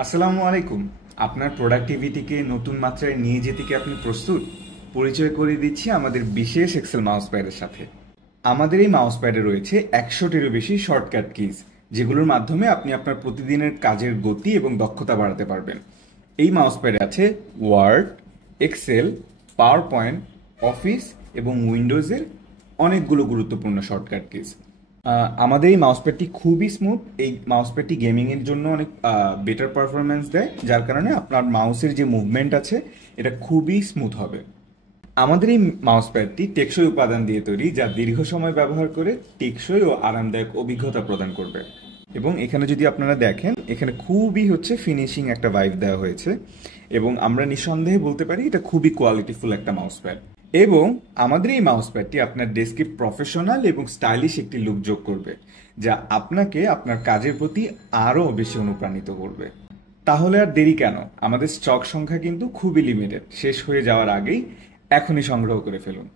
আসসালামু আলাইকুম। আপনার প্রোডাক্টিভিটিকে নতুন মাত্রায় নিয়ে যেতে কি আপনি প্রস্তুত? পরিচয় করিয়ে দিচ্ছি আমাদের বিশেষ এক্সেল মাউস প্যাডের সাথে। আমাদের এই মাউস প্যাডে রয়েছে 100টিরও বেশি শর্টকাট কিজ, যেগুলোর মাধ্যমে আপনি আপনার প্রতিদিনের কাজের গতি এবং দক্ষতা বাড়াতে পারবেন। এই মাউস প্যাডে আছে Word, Excel, PowerPoint, Office এবং উইন্ডোজের অনেকগুলো গুরুত্বপূর্ণ শর্টকাট কিজ। আমাদের এই মাউসপ্যাডটি খুবই স্মুথ। এই মাউসপ্যাডটি গেমিংয়ের জন্য অনেক বেটার পারফরমেন্স দেয়, যার কারণে আপনার মাউসের যে মুভমেন্ট আছে এটা খুবই স্মুথ হবে। আমাদের এই মাউসপ্যাডটি টেকসই উপাদান দিয়ে তৈরি, যা দীর্ঘ সময় ব্যবহার করে টেকসই ও আরামদায়ক অভিজ্ঞতা প্রদান করবে। এবং এখানে যদি আপনারা দেখেন, এখানে খুবই ফিনিশিং একটা ভাইব দেওয়া হয়েছে, এবং আমরা নিঃসন্দেহে বলতে পারি এটা খুবই কোয়ালিটিফুল একটা মাউসপ্যাড। এবং আমাদের এই মাউসপ্যাডটি আপনার ডেস্কে প্রফেশনাল এবং স্টাইলিশ একটি লুক যোগ করবে, যা আপনাকে আপনার কাজের প্রতি আরও বেশি অনুপ্রাণিত করবে। তাহলে আর দেরি কেন? আমাদের স্টক সংখ্যা কিন্তু খুবই লিমিটেড, শেষ হয়ে যাওয়ার আগেই এখনই সংগ্রহ করে ফেলুন।